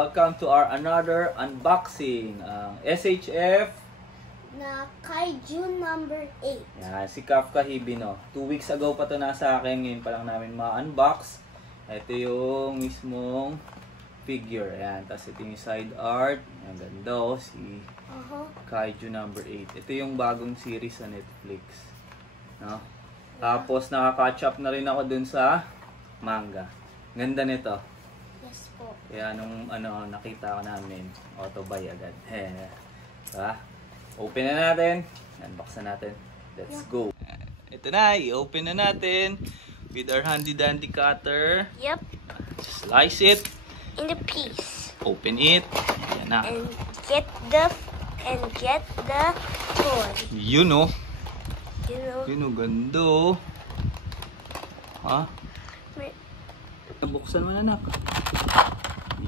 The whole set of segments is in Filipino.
Welcome to our another unboxing. SHF na Kaiju number 8. Yan, si Kafka Hibino. 2 weeks ago pa to nasa akin. Ngayon pa lang namin ma-unbox. Ito yung mismong figure. Ayan. Tapos ito yung side art. Ang ganda oh, si Kaiju number 8. Ito yung bagong series sa Netflix. No? Tapos nakaka-catch up na rin ako dun sa manga. Ganda nito. Yes po. Kaya nung nakita ko namin, auto-buy agad. Diba? Open na natin. Unbox na natin. Let's go. Ito na, i-open na natin with our handy dandy cutter. Yep. Slice it. In the piece. Open it. Yan na. And get the toy. You know. You know. Yun o, ganda oh. Ha? Buksan mo na anak.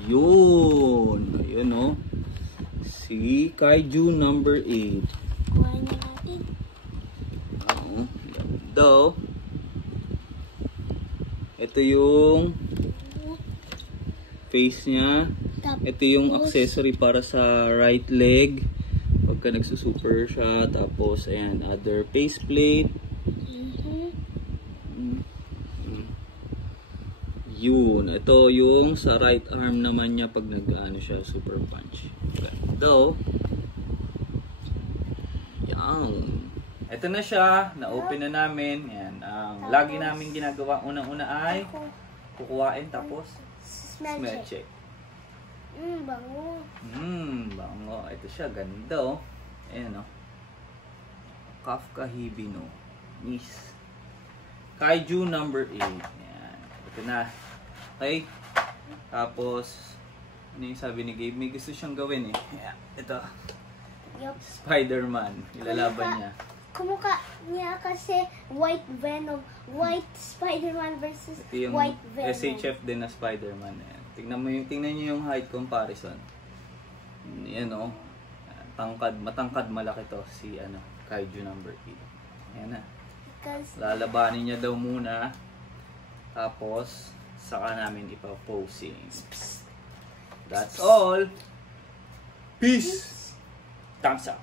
Yun. Ayun oh. Si Kaiju number 8. Kuhain na natin. Oh, ganda oh. Ito yung face niya. Ito yung accessory para sa right leg. Pagka nagsusuper siya. Tapos, ayan, other faceplate. Yun. Ito yung sa right arm naman niya pag nag-ano siya, super punch. Ganda oh. Yan. Ito na siya. Na-open na namin. Yan. Ang lagi namin ginagawa unang-una ay kukuhain tapos smell check. Bango. Bango. Ito siya. Ganda oh. Ayan oh. Kafka Hibino. Miss. Kaiju number 8. Ayan. Ito na. Okay. Tapos, ano yung sabi ni Gabe? May gusto siyang gawin eh. Ayan. Ito. Yup. Spider-Man. Ilalaban niya. Kumukha niya kasi White Venom. White Spider-Man versus Ito yung White Venom. SHF din na Spider-Man. Ayan. Tingnan niyo yung height comparison. Yan oh. Matangkad malaki to si Kaiju number 8. Ayan na. Lalabanin niya daw muna. Tapos saka namin ipa-posing. That's all. Peace. Thumbs up.